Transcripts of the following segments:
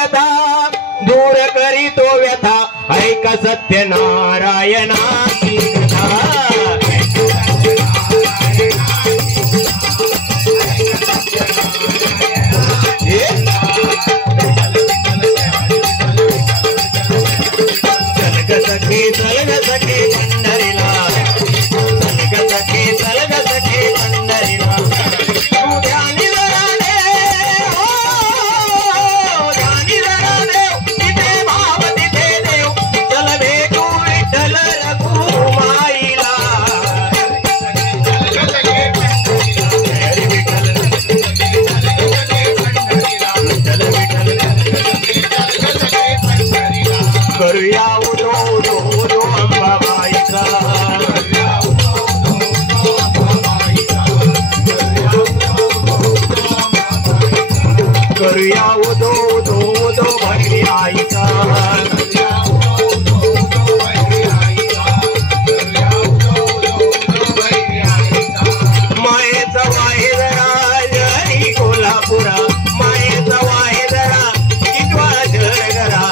व्यथा दूर करीतो व्यथा ऐक सत्यनारायणाची कथा चलग सखे पंढरीला चलग सखे पंढरीला तू ध्यानी जरा देव हो ध्यानी जरा देव तिथे भाव तिथे देव चल भेटू विठ्ठल रघुमाईला करूया उदो उदो उदो अंबाबाईचा करूया उदो उदो उदो भैरी आईचा मायेचा वाहेदरा जरी कोल्हापुरा मायेचा वाहेदरा किटवा जळगरा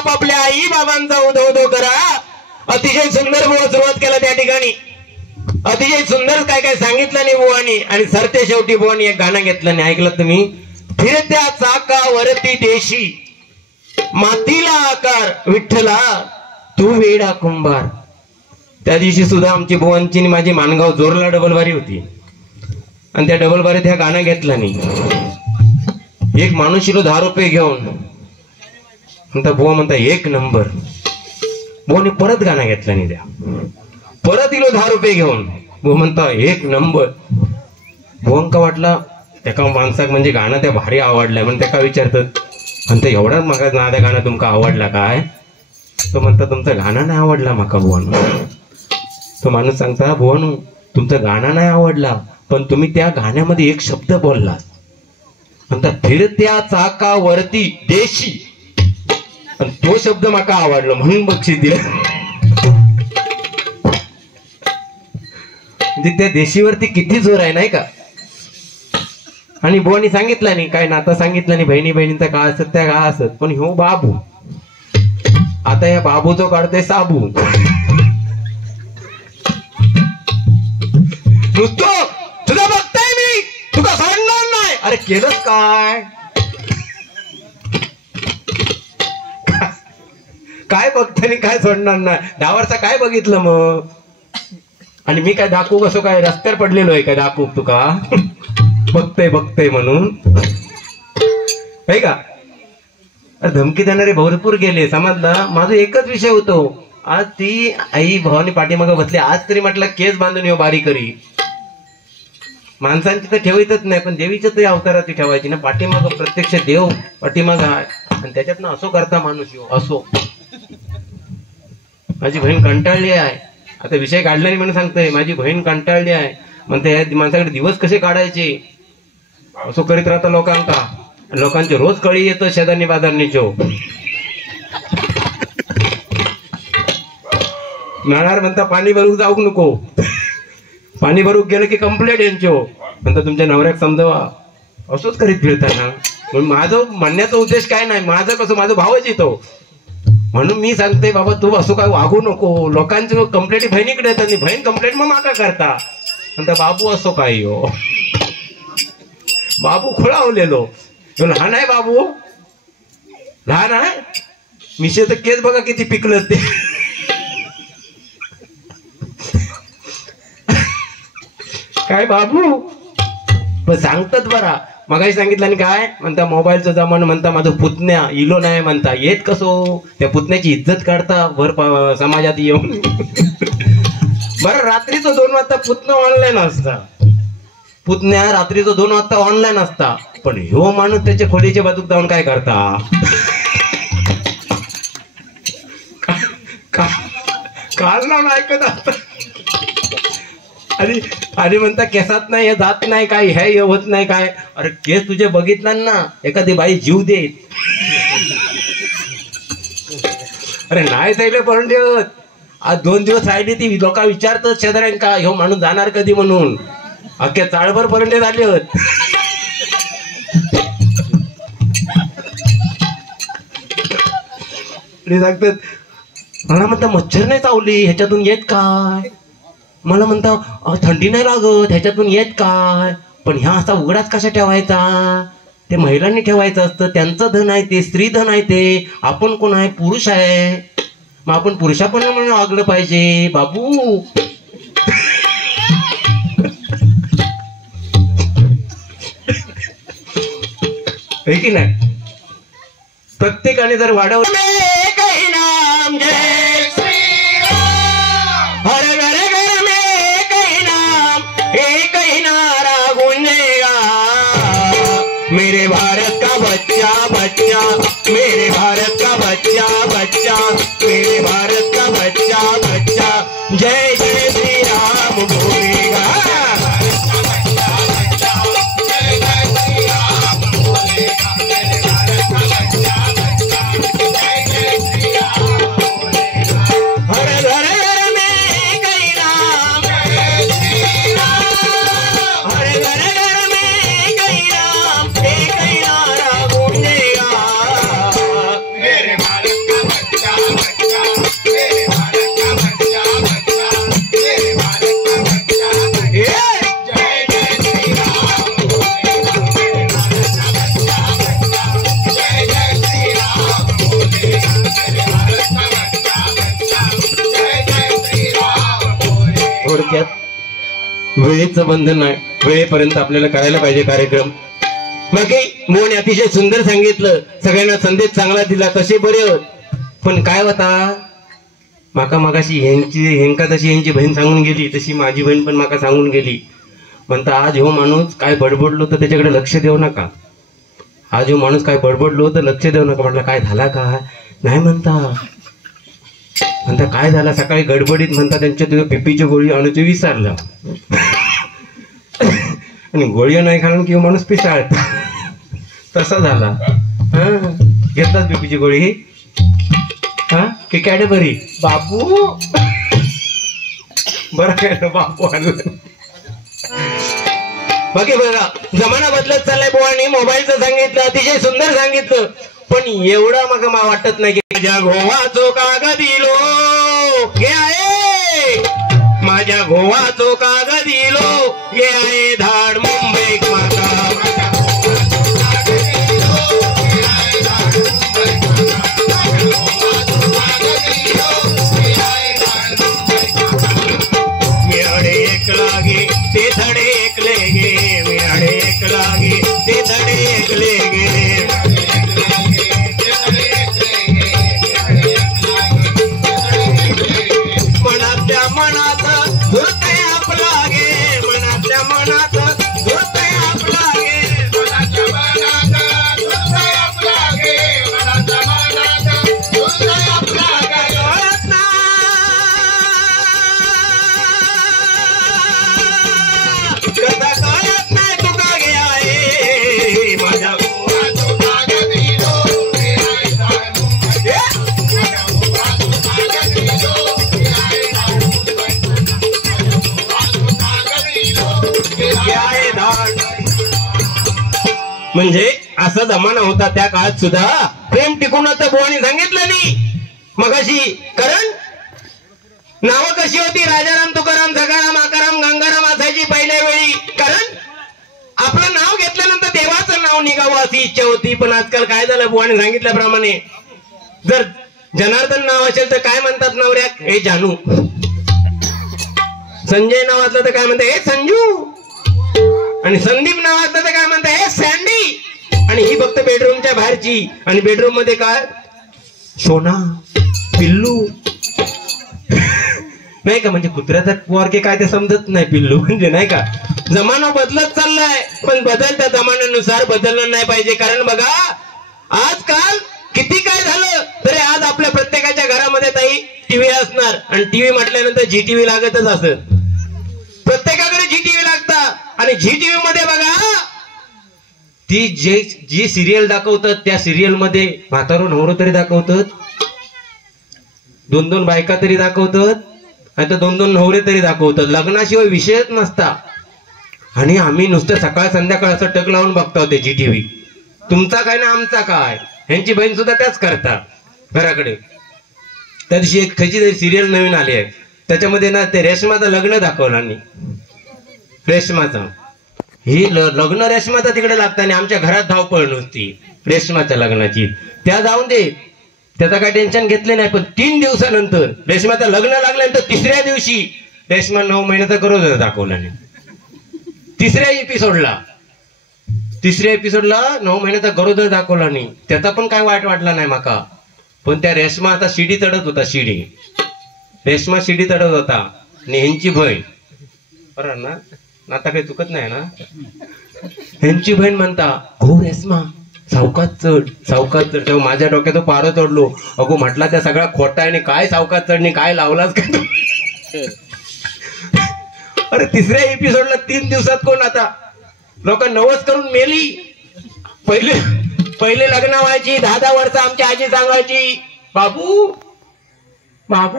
आपापल्या आई बाबांचा उदो उदो करा. अतिशय सुंदर बुवा सुरुवात केला त्या ठिकाणी. अतिशय सुंदर काय काय सांगितलं नाही बुवानी आणि सरते शेवटी बुवानी एक गाणं घेतलं नाही. ऐकलं तुम्ही? फिरत्या चाकावरती देशी मातीला आकार विठ्ठला तू वेडा कुंभार. त्या दिवशी सुद्धा आमची बुवांची आणि माझी मानगाव जोरला डबलबारी होती आणि त्या डबलबारीत ह्या गाणं घेतलं नाही. एक माणूस शिलो 10 रुपये घेऊन म्हणता बुवा म्हणता एक नंबर. बुवाने परत गाणं घेतलं नाही. द्या परत इलो 10 रुपये घेऊन बुवा म्हणता एक नंबर. बुवांका वाटला त्याका माणसाक म्हणजे गाणं त्या भारी आवडलंय म्हणून त्याका विचारतात म्हणता एवढा मग नादा गाणं तुमका आवडला काय? तो म्हणता तुमचं गाणं नाही आवडला माका बुवानो. तो माणूस सांगता बुवानो तुमचं गाणं नाही आवडला पण तुम्ही त्या गाण्यामध्ये एक शब्द बोलला म्हणता फिरत्या चाकावरती देशी आणि तो शब्द माका आवडला म्हणून बक्षीस दिलं. म्हणजे त्या देशीवरती किती जोर आहे नाही का? आणि बुवानी सांगितलं नाही काय नातं सांगितलं नाही. बहिणी बहिणींचा काळ असत त्या काळ असत पण ह्यो बाबू आता या बाबूचो काढते साबू. नुसतो तुझा बघताय मी तुका सोडणार नाही. अरे केलंच काय? काय बघताय काय सोडणार नाही? 10 वर्ष काय बघितलं मग? आणि मी काय दाखवू कसो काय रस्त्यावर पडलेलो आहे काय दाखवू तुका? बघतय बघतय म्हणून आहे का? अरे धमकी देणारे भरपूर गेले समजला. माझा एकच विषय होतो आज ती आई भावानी पाठीमागं बसली. आज तरी म्हटलं केस बांधून येऊ बारी करी. माणसांची तर ठेवायचंच नाही पण देवीच्या तरी अवताराची ठेवायची ना. पाठीमागं प्रत्यक्ष देव पाठीमागं आहे आणि त्याच्यातनं असो करता माणूस येऊ असो. माझी बहीण कंटाळली आहे. आता विषय काढला नाही म्हणून सांगतोय. माझी बहीण कंटाळली आहे म्हणते या माणसाकडे दिवस कसे काढायचे असो करीत राहता लोकांका. लोकांचे रोज कळी येतं शेजारनी बाजारनीचो. नाणार म्हणता पाणी भरूक जाऊक नको. पाणी भरूक गेलं की कंप्लेंट यांचो म्हणता तुमच्या नवऱ्याक समजवा. असंच करीत फिरताना माझं म्हणण्याचा उद्देश काय नाही. माझं कसं माझं भावच येतो म्हणून मी सांगते बाबा तू असं काय वागू नको. लोकांचे कंप्लेंट बहिणीकडे येतात बहीण कंप्लेंट मग माका करता म्हणता बाबू असो काय हो. बाबू खुळावलेलो लहान आहे. बाबू लहान आहे. मिशे तर केस बघा किती पिकलं ते. काय बाबू पण सांगतात बरा. मगाशी सांगितलं आणि काय म्हणता मोबाईलचं जमाना म्हणता माझं पुतण्या इलो नाही म्हणता येत कसो. त्या पुतण्याची इज्जत काढता वर समाजात येऊन. बरं रात्रीचं 2 वाजता पुतणं ऑनलाईन असता. पुतण्या रात्रीचं 2 वाजता ऑनलाईन असता पण ह्यो माणूस त्याच्या खोलीच्या बाजूक जाऊन काय करता? काल नाव ऐकत असत. आणि म्हणता केसात नाही हे जात नाही काय हे होत नाही काय. अरे केस तुझे बघितला ना एखादी बाई जीव दे. अरे नाही त्याला परण आज 2 दिवस राहिली ती लोक विचारतात शेजाऱ्यांका ह्यो माणूस जाणार कधी म्हणून. अख्ख्या चाळभर परंडे झाले होत. सांगतात मला म्हणता मच्छर नाही चावली ह्याच्यातून येत काय. मला म्हणता थंडी नाही लागत ह्याच्यातून येत काय. पण ह्या असा उघडाच कशा ठेवायचा. ते महिलांनी ठेवायचं असतं. त्यांचं धन आहे ते स्त्री धन आहे ते. आपण कोण आहे पुरुष आहे. मग आपण पुरुषापण म्हणून वागलं पाहिजे बाबू. हे की नाही. प्रत्येकाने जर वाढवलं नाम जय श्रीराम हर घर घर में एक ही नाम एक ही नारा गूंजेगा. मेरे भारत का बच्चा बच्चा मेरे भारत का बच्चा बच्चा मेरे भारत का बच्चा बच्चा जय जय श्री राम बोलेगा. वेळेचं बंधन आहे. वेळेपर्यंत आपल्याला करायला पाहिजे कार्यक्रम. बाकी मोने अतिशय सुंदर सांगितलं. सगळ्यांना संदेश चांगला दिला तसे बरे होत. पण काय होता माका मागाशी हेंका तशी यांची बहीण सांगून गेली तशी माझी बहीण पण माका सांगून गेली. म्हणता आज ह्यो माणूस काय बडबडलो तर त्याच्याकडे लक्ष देऊ नका. आज ह्यो माणूस काय बडबडलो तर लक्ष देऊ नका. म्हटलं काय झाला का नाही म्हणता काय झालं सकाळी गडबडीत म्हणता त्यांच्या तुझ्या बीपीची गोळी आणूची विसरलं. आणि गोळी नाही खाऊन किंवा माणूस पिसाळत तसा झाला. घेतलाच बीपीची गोळी हा की कॅडबरी बाबू बरं काय बापू आलं. बाकी बघा जमाना बदलत चाललाय बुवानी. मोबाईलचं सांगितलं अतिशय सुंदर सांगितलं. पण एवढा मग वाटत नाही की माझ्या गोवाचो कागदिलो हे आहे माझ्या गोवाचो कागदिलो हे आहे धाड मुंबई माता. मिळाडे एक लागे ते धडे एकले गे मिळाडे एक लागे ते धडे एकले गे. मनात धुरतय आपला गे मनातल्या मनात धुरतय आपला गे मनातल्या मनात धुरतय आपला गे मनातल्या मनात धुरतय आपला गे. कळत कसा कळत नाही तुका गे आहे माझ्या गोवाचो कागदिलो हे आहे धाड मुंबई. म्हणजे असा जमाना होता त्या काळात सुद्धा प्रेम टिकून होतं. बुवानी सांगितलं नाही मगाशी. कारण नावं कशी होती राजाराम तुकाराम सखाराम आकाराम गंगाराम असायची पहिल्या वेळी. कारण आपलं नाव घेतल्यानंतर देवाचं नाव निघावं अशी इच्छा होती. पण आजकाल काय झालं बुवानी सांगितल्याप्रमाणे जर जनार्दन नाव असेल तर काय म्हणतात नवऱ्या हे जानू. संजय नाव असलं तर काय म्हणतात हे संजू. आणि संदीप नाव असलं तर काय म्हणतात हे सँडी. आणि ही फक्त बेडरूमच्या बाहेरची. आणि बेडरूम मध्ये काय सोना पिल्लू नाही का. म्हणजे कुत्र्याचा पोरके काय ते समजत नाही पिल्लू म्हणजे नाही का. जमाना बदलत चाललाय पण बदलत्या जमान्यानुसार बदललं नाही पाहिजे. कारण बघा आजकाल किती काय झालं तरी आज आपल्या प्रत्येकाच्या घरामध्ये ताई टीव्ही असणार. आणि टीव्ही म्हटल्यानंतर जी टीव्ही लागतच असत. प्रत्येकाकडे झी टीव्ही लागतात आणि झी टीव्ही मध्ये बघा ती जी सिरियल दाखवतात त्या सिरियल मध्ये म्हातारो नवरो तरी दाखवतात, 2-2 बायका तरी दाखवतात आणि 2-2 नवरे तरी दाखवतात. लग्नाशिवाय विषयच नसता. आणि आम्ही नुसतं सकाळ संध्याकाळ असं टक लावून बघता होते झी टीव्ही. तुमचा काय ना आमचा काय, ह्यांची बहीण सुद्धा त्याच करता घराकडे. त्या दिवशी एक खयची सिरियल नवीन आली आहे, त्याच्यामध्ये ना ते रेशमाचं लग्न दाखवलं आणि रेशमाचं ही लग्न रेशमाचं तिकडे लागतं आणि आमच्या घरात धावपळ नुसती रेशमाच्या लग्नाची. त्या जाऊन दे, त्याचा काय टेन्शन घेतले नाही. पण 3 दिवसानंतर रेशमाचं लग्न लागल्यानंतर 3ऱ्या दिवशी रेशमा 9 महिन्याचा गरोदर दाखवला नाही. 3ऱ्या एपिसोडला 9 महिन्याचा गरोदर दाखवला नाही. त्याचा पण काय वाईट वाटला नाही माका. पण त्या रेशमा आता शिडी चढत होता, रेशमा शिडी चढत होता आणि ह्यांची बहीण बरं ना, आता काही चुकत नाही ना, ह्यांची बहीण म्हणता हो रेशमा सावकाश चढ. तेव्हा माझ्या डोक्यात पारो चढलो. अगो म्हटला त्या सगळ्या खोटा आहे, काय सावकाश चढणी काय लावलाच का तू. अरे 3ऱ्या एपिसोडला 3 दिवसात कोण आता लोक नवस करून मेली. पहिले लग्न व्हायची 10-10 वर्ष आमची आजी सांगायची बाबू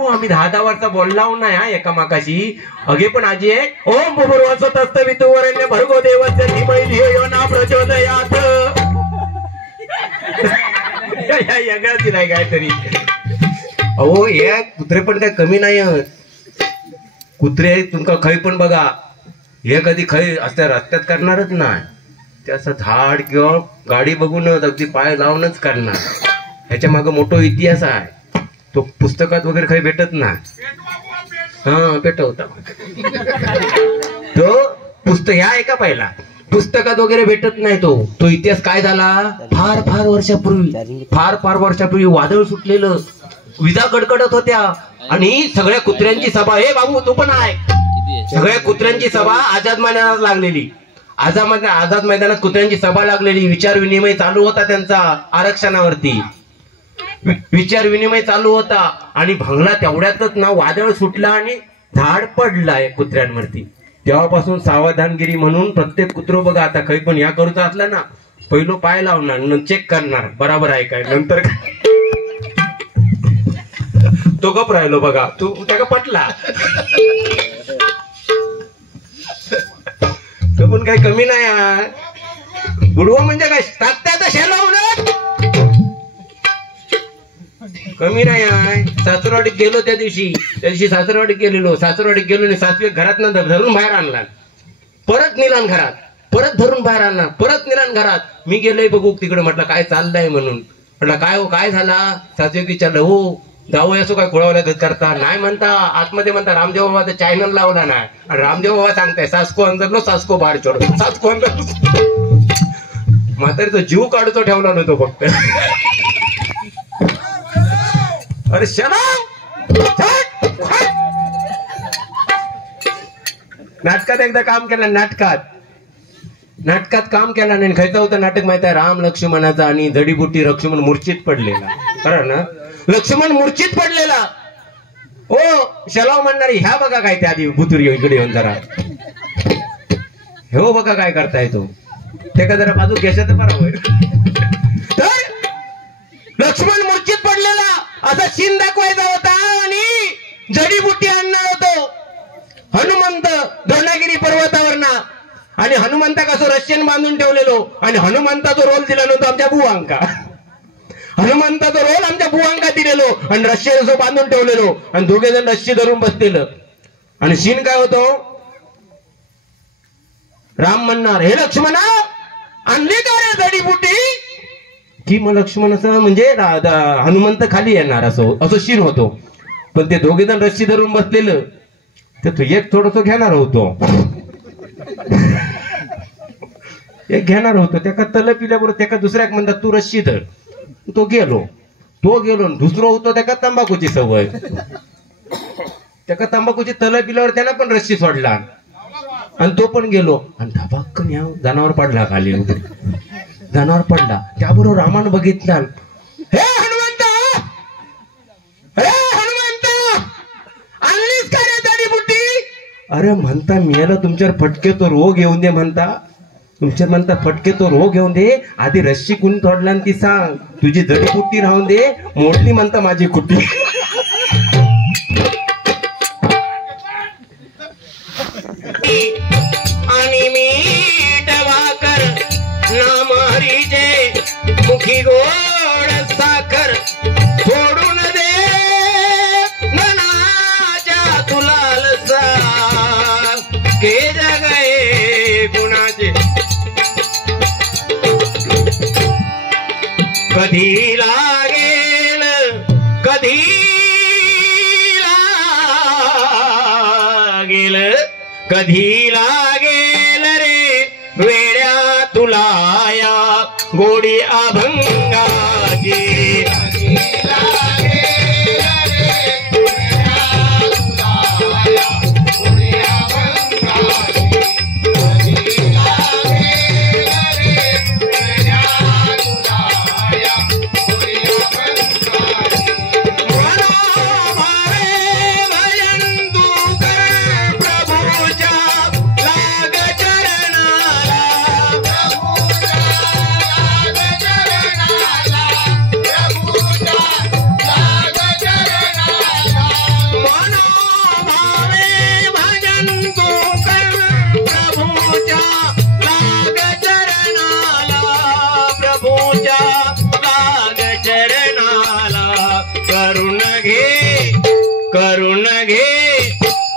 आम्ही 10-10 वर्ष बोललाव नाही हा एकामेकाशी. अगे पण आजी आहे ओम भूर्वस्वत तस्तवितुवरेण्य भर्गो देवस्य धीमहि धियो यो न प्रचोदयात्. यगळती नाही काहीतरी. अहो हे कुत्रे पण काय कमी नाही. कुत्रे तुमका खै पण बघा, हे कधी खै असत्या रस्त्यात करणारच नाही. ते असं झाड किंवा गाडी बघूनच अगदी पाय लावूनच करणार. ह्याच्या मागे मोठा इतिहास आहे. तो पुस्तकात वगैरे काही भेटत नाही. हा पेटवता तो पुस्तक ह्या आहे का पहिला पुस्तकात वगैरे भेटत नाही. तो इतिहास काय झाला फार वर्षापूर्वी वादळ सुटलेलं, विजा कडकडत होत्या आणि सगळ्या कुत्र्यांची सभा. हे बाबू तू पण आहे. सगळ्या कुत्र्यांची सभा आझाद मैदानात लागलेली. आझाद मैदानात कुत्र्यांची सभा लागलेली. विचार विनिमय चालू होता त्यांचा आरक्षणावरती. विचार विनिमय चालू होता आणि भंगला तेवढ्यातच ना वादळ सुटला आणि झाड पडलाय कुत्र्यांवरती. तेव्हापासून सावधानगिरी म्हणून प्रत्येक कुत्रो बघा आता काही पण या करूचा असला ना पहिलो पाय लावणार, चेक करणार बरोबर आहे काय. नंतर तो गप राहिलो बघा, तू त्याला पटला तो पण काही कमी नाही. बुडवा म्हणजे काय टाकता शेला कमी नाही आहे. सासरवाडीत गेलो त्या दिवशी सासरवाडीत गेलो आणि सासवी घरात ना धरून बाहेर आणला, परत निलान घरात, परत धरून बाहेर आणला, परत निलान घरात. मी गेलोय बघू तिकडे. म्हटलं काय चाललंय म्हणून. म्हटलं काय हो काय झाला. सासवी विचारलं हो जाऊ असो काय खुळावल्या करता. नाही म्हणता आतमध्ये म्हणता रामदेव बाबाचा चॅनल लावला नाही आणि रामदेव बाबा सांगताय सासको अंदर नो सासको बाहेर चढ. सासको अंदर म्हातारीचा जीव काढतो ठेवला नव्हतो फक्त. अरे नाटकात एकदा काम केलं. नाटकात काम केलं नाही. खायचं होतं नाटक माहिती आहे राम लक्ष्मणाचा आणि जडीबुटी. लक्ष्मण मूर्छित पडलेला खरं ना. लक्ष्मण मूर्छित पडलेला. ओ शलाव म्हणणारी ह्या बघा काय त्या आधी बुतुरी इकडे येऊन जरा हे बघा काय करताय तो. ते का जरा बाजू घ्यायचं तर बरोबर. तर लक्ष्मण मूर्छित पडलेला असा सीन दाखवायचा होता आणि जडीबुटी आणणार होतो हनुमंत द्रोणागिरी पर्वतावर ना. आणि हनुमंता कसं रशियन बांधून ठेवलेलो आणि हनुमंताचा रोल दिला नव्हता आमच्या बुवांका. हनुमंताचा रोल आमच्या बुवांका दिलेलो आणि रशियन असं बांधून ठेवलेलो आणि दोघे जण रस्सी धरून बसलेलं. आणि सीन काय होतो राम म्हणणार हे लक्ष्मणा आणली का रे जडीबुटी की. मग लक्ष्मण असं म्हणजे हनुमंत खाली येणार असं सीन होतो. पण ते दोघे जण रस्सी धरून बसलेलं ते तू एक थोडस घेणार होतो. एक घेणार होतो त्याका तल पिल्याबरोबर त्याका दुसऱ्याक म्हणतात तू रस्सी धर. तो गेलो दुसरं होतो त्याका तंबाखूची सवय. त्याका तंबाखूची तल पिल्यावर त्यानं पण रस्सी सोडला आणि तो पण गेलो आणि धबाक्कन या जनावर पडला खाली. जनावर पडला त्याबरोबर रामानं बघितला. हे हनुमंत आणलीस का रे जडीबुटी. अरे म्हणता मियाला तुमच्यावर फटके तो रोग येऊन दे म्हणता, तुमच्या म्हणता फटके तो रोग येऊन दे, आधी रस्सी कुणी तोडला ती सांग, तुझी जडीबुट्टी राहून दे, मोडली म्हणता माझी कुट्टी. आणि मीठ भाकर नाम हरीचे मुखी गोड साखर सोडून दे मनाच्या तुलालसा के जगये गुणाचे कधी लागेल कधी लागेल कधी लागेल रे वेड्या तुला या गोडी अभंगाची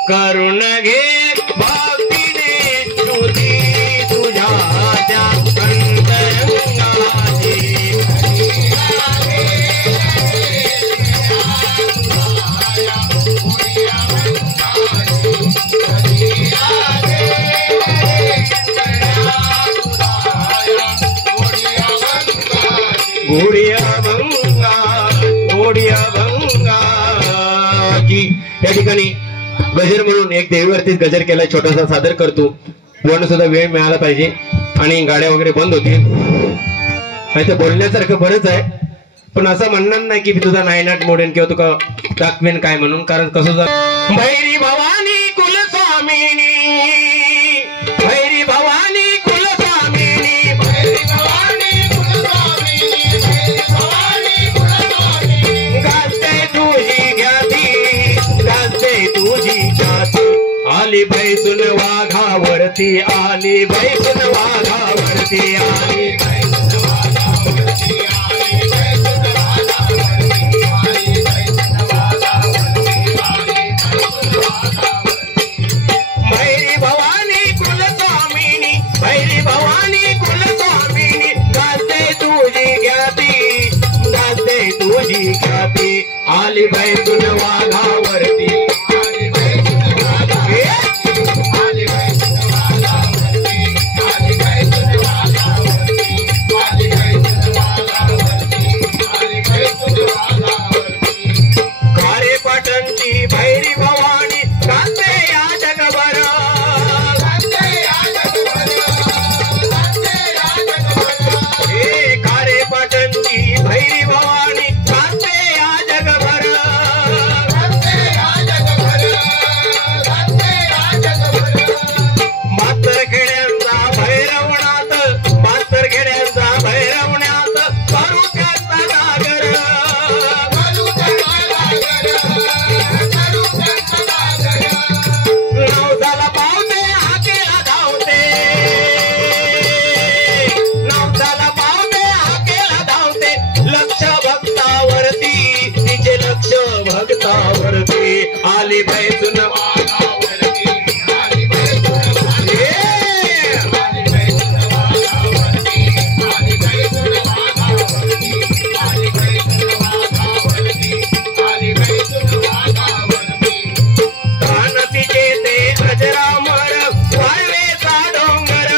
करुण घे भक्तीने तुझी तुझ्या त्या अंतरंगाची गोडिया भंगाची. या ठिकाणी गजर म्हणून एक देवीवरतीच गजर केला, छोटासा सादर करतो. पूर्ण सुद्धा वेळ मिळाला पाहिजे आणि गाड्या वगैरे बंद होतील. नाही तर बोलण्यासारखं बरंच आहे, पण असं म्हणणार नाही की मी तुझा नायनाट मोडेन किंवा तुका दाखवेन काय म्हणून. कारण कसं भैरी भवानी कुलस्वामिनी भैरी भवानी कुलस्वामिनी भैरी भवानी कुलस्वामिनी गाजते तुझी ख्याती गाजते तुझी ख्याती आली बैसून वाघावरती आली बैसून वाघावरती आली भैरी भवानी कुलस्वामिनी भैरी भवानी कुलस्वामिनी गाजते तुझी ख्याती आली बैसून वाघावरती भक्तावरती आली बैसून वाघावरती आली बैसून वाघावरती आली बैसून वाघावरती आली बैसून वाघावरती आली बैसून वाघावरती कान तिचे ते अजरामर वाळवेचा डोंगर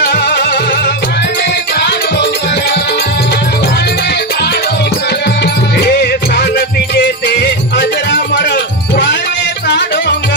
वाळवेचा डोंगर वाळवेचा डोंगर हे कान तिचे ते अजरामर वाळवेचा डोंगर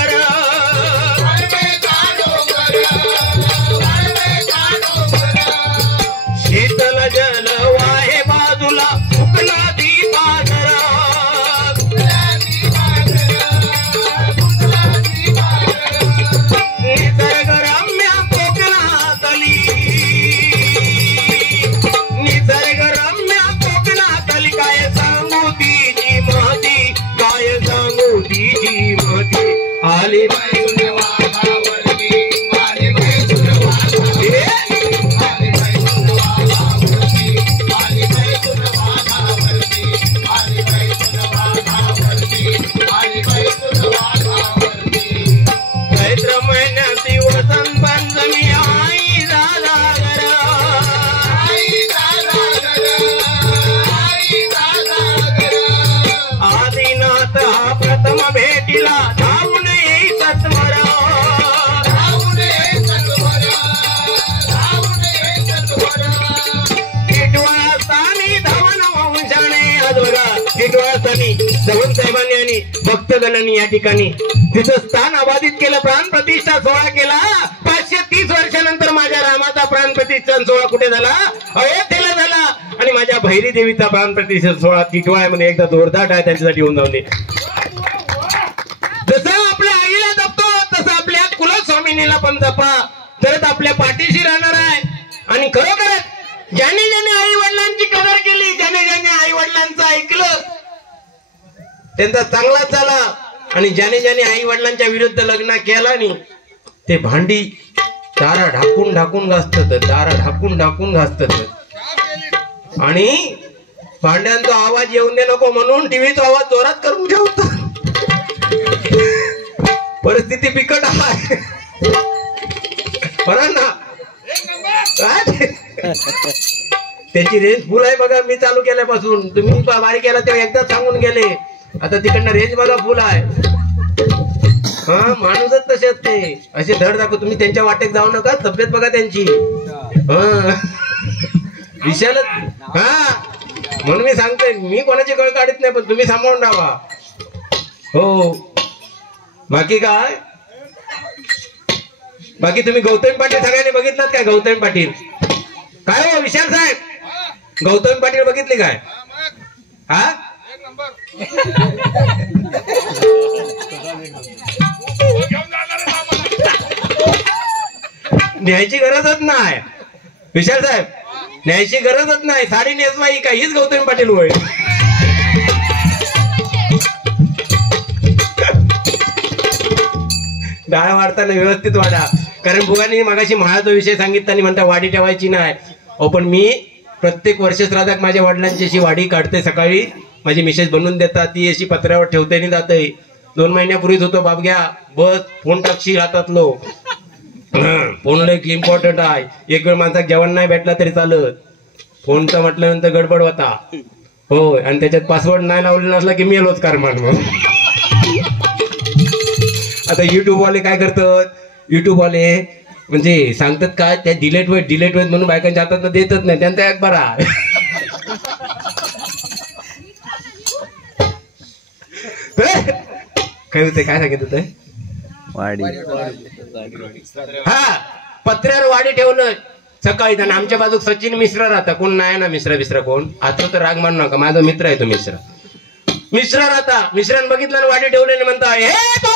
भक्तगणांनी या ठिकाणी तिचं स्थान अबाधित केलं, प्राण प्रतिष्ठा सोहळा केला. 530 वर्षानंतर माझ्या रामाचा प्राण प्रतिष्ठा सोहळा कुठे झाला? अयोध्येला झाला. आणि माझ्या भैरी देवीचा प्राण प्रतिष्ठा सोहळा टिटवाळ्यामध्ये एकदा जोरदार आहे त्यांच्यासाठी होऊन जाऊ दे. जसं आपल्या आईला जपतो तसं आपल्या कुलस्वामिनीला पण जपा, तरच आपल्या पाठीशी राहणार आहे. आणि खरोखरच ज्याने ज्याने आई वडिलांची कदर केली, ज्याने ज्याने आई वडिलांचं ऐकलं त्यांचा चांगलाच झाला. आणि ज्याने ज्याने आई वडिलांच्या विरुद्ध लग्न केला नाही ते भांडी दारा ढाकून ढाकून घासतात, दारा ढाकून ढाकून घासतात. आणि भांड्यांचा आवाज येऊन दे नको म्हणून टीव्हीचा आवाज जोरात करून ठेवतात. परिस्थिती बिकट आहे बरं ना. त्याची रेंज फुल आहे बघा. मी चालू केल्यापासून तुम्ही बारीक केला तेव्हा एकदा सांगून गेले. आता तिकडनं रेंज बघा फुल आहे. हा माणूसच तसेच ते असे धड दाखव. तुम्ही त्यांच्या वाटेत जाऊ नका. तब्येत बघा त्यांची. विशालच हा म्हणून मी सांगते, मी कोणाची गळ काढत नाही, पण तुम्ही सांभाळून राहा. हो बाकी काय? बाकी तुम्ही गौतमी पाटील सगळ्यांनी बघितलात काय? गौतमी पाटील काय हो विशाल साहेब, गौतमी पाटील बघितले काय? हा न्यायची गरजच नाही विशाल साहेब, न्यायची गरजच नाही. साडी नेसवा ही काय, हीच गौतमी पाटील होय. डाळ वाढताना व्यवस्थित वाढा. कारण बुवानी मगाशी म्हाळाचा विषय सांगितला आणि म्हणता वाडी ठेवायची नाही. पण मी प्रत्येक वर्ष श्राद्धात माझ्या वडिलांची अशी वाडी काढते. सकाळी माझी मिसेस बनवून देतात, ती अशी पत्र्यावर ठेवते आणि जाते. 2 महिन्यापूर्वीच होतो बाबग्या बस फोन टाकशी हातात लो. फोन लय इम्पॉर्टंट आहे. एक वेळ माणसाक जेवण नाही भेटला तरी चालत. फोनचं म्हटल्यानंतर गडबड होता. होय आणि त्याच्यात पासवर्ड नाही लावलेला नसला की मेलोच कारमान. मग आता युट्यूब वाले काय करतात, युट्यूब वाले म्हणजे सांगतात काय त्या डिलेट होईल म्हणून बायकांच्या हातात देतच नाही. त्यांचा एक बरा काय होते, काय सांगितलं होतं? वाडी हा पत्र्यावर वाडी ठेवलं सकाळी. आणि आमच्या बाजूक सचिन मिश्रा राहता. कोण नाही ना मिश्रा कोण? आता तर राग मानू नका, माझा मित्र आहे तो मिश्रा राहता. मिश्रान बघितलं वाडी ठेवलेली म्हणता, हे का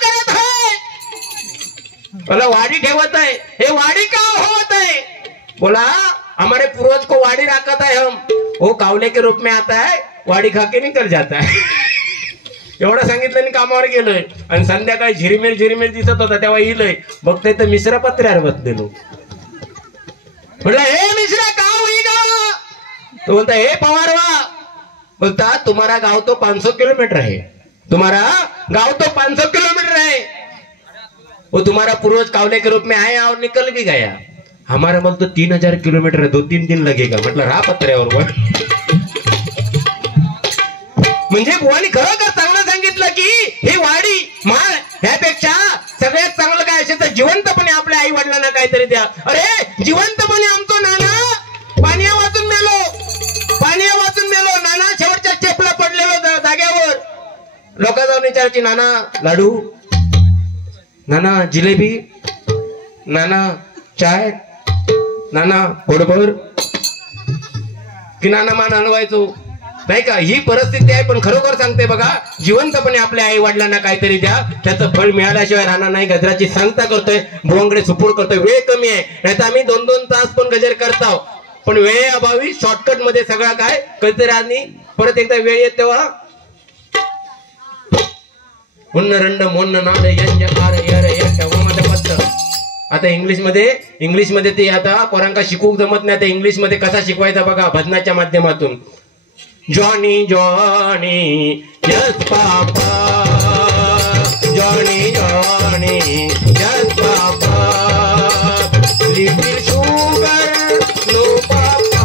करत आहे? बोला वाडी ठेवत आहे. हे वाडी का होत आहे? बोला हमारे पूर्वज को वाडी रखा था हम, वो कावले के रूप में आता है, वाडी खा के निकल जाता है. एवढं सांगितलं आणि कामावर गेलोय. आणि संध्याकाळी झिरीमिर दिसत होता तेव्हा येईलय बघताय तर मिश्रा पत्र्यावर बसलेलो. म्हटलं हे मिश्रा का हुई गावा? तो बोलता हे पवारवा. बोलता तुम्हारा गांव तो 500 किलोमीटर है, तुम्हारा गांव तो 500 किलोमीटर है. वो तुम्हारा पूर्वज कावले के रूप में आया और निकल भी गया. हमारा बोल तो 3000 किलोमीटर है, 2-3 दिन लगेगा. म्हटलं राहा पत्र्यावर. म्हणजे बुवानी खरोखर चांगलं सांगितलं की ही वाडी माळ ह्यापेक्षा सगळ्यात चांगलं काय असेल तर जिवंतपणे आपल्या आई वडिलांना काहीतरी द्या. अरे जिवंतपणे आमचं नाना पाण्या वाचून मेलो. नाना शेवटच्या स्टेपला पडलेलो जाग्यावर. लोक जाऊन विचारायची, नाना लाडू, नाना जिलेबी, नाना चाय, नाना गोडभर की नाना मान हलवायचो नाही का. ही परिस्थिती आहे. पण खरोखर सांगते बघा, जिवंतपणे आपल्या आई वडिलांना काहीतरी द्या. त्याचं फळ मिळाल्याशिवाय राहणार नाही. गजराची सांगता करतोय, भुवंकडे सुपूर करतोय. वेळ कमी आहे, नाही तर आम्ही 2-2 तास पण गजर करताव. पण वेळेअभावी शॉर्टकट मध्ये सगळा काय कधीतरी आणि परत एकदा वेळ येत तेव्हा हुन्न रंड मोन्न नाद यंजकार यर यट वमद पत्र. आता इंग्लिश मध्ये ते आता पोरांका शिकवूक जमत नाही. आता इंग्लिश मध्ये कसा शिकवायचा बघा, भजनाच्या माध्यमातून. Johnny Johnny yes papa, Johnny Johnny yes papa, little sugar no papa,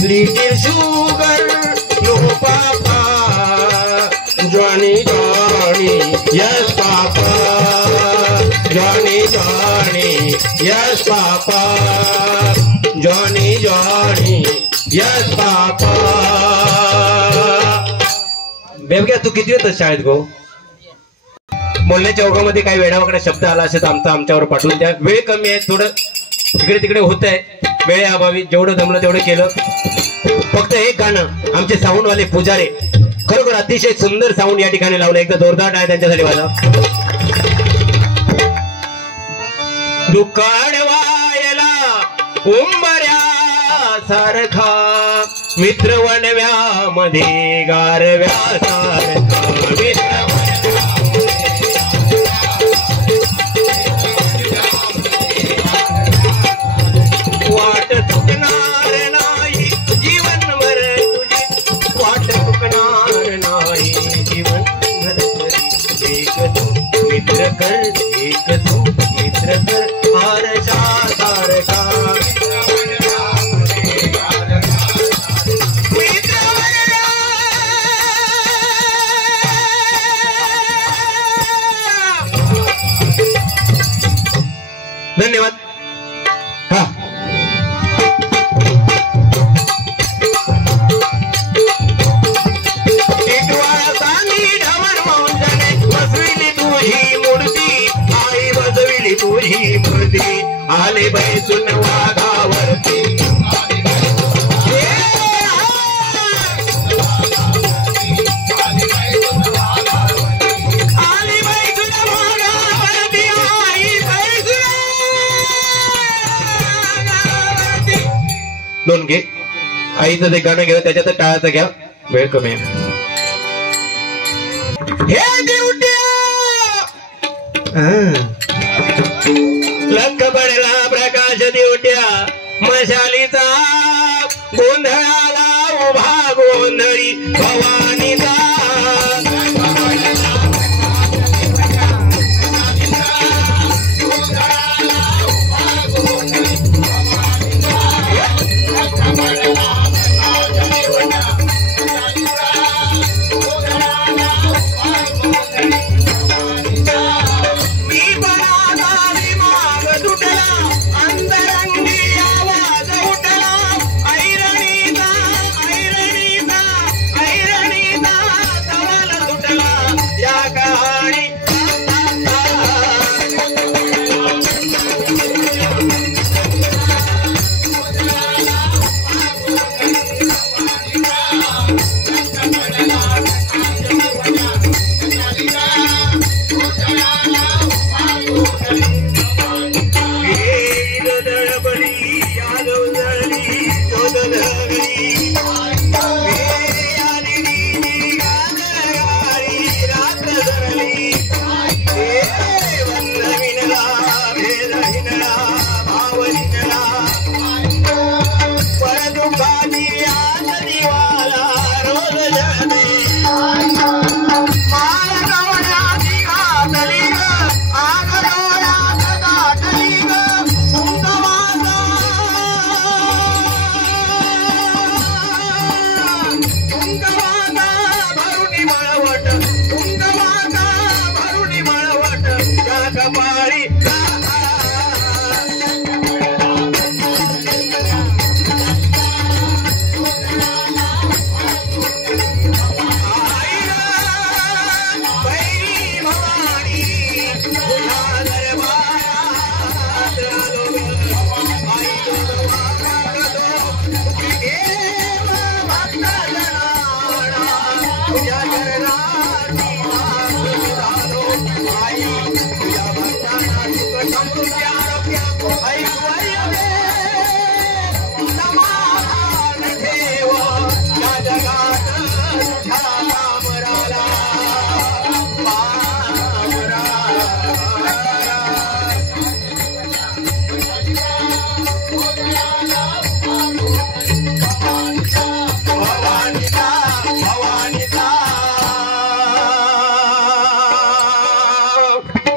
little sugar no papa, Johnny Johnny yes papa, Johnny Johnny yes papa, Johnny Johnny yes papa. बेबग्या तू किती येतस शाळेत गो? बोलण्याच्या ओघामध्ये काही वेळावाकडे शब्द आला असेल तर आमच्यावर पाठवून द्या. वेळ कमी आहे, थोडं इकडे तिकडे होत आहे. वेळेअभावी जेवढं जमलं तेवढं केलं. फक्त एक गाणं आमचे साऊंडवाले पुजारे खरोखर अतिशय सुंदर साऊंड या ठिकाणी लावलं. एकदा जोरदार आहे त्यांच्यासाठी वाला. दुकाडवायला उंबऱ्या सारखा मित्र वनव्यामध्ये गारव्या सारखा वाट चुकणार नाही जीवनभर तुझी, वाट चुकणार नाही जीवनभर तुझी. एक तू मित्र कर, एक तू मित्र कर आरशा सारखा. धन्यवाद. हा तुझी मूर्ती आले बैसून वाघावरती. आली बैसून वाघावरती, आई बैसून. दोन घे आईचं ते गाणं घ्या, त्याच्यात टाळाचं घ्या, वेळ कमी आहे. हे देवट्या लख पडला प्रकाश देवट्या मशालीचा, गोंधळाला उभा गोंधळी भवानीचा.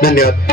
धन्यवाद.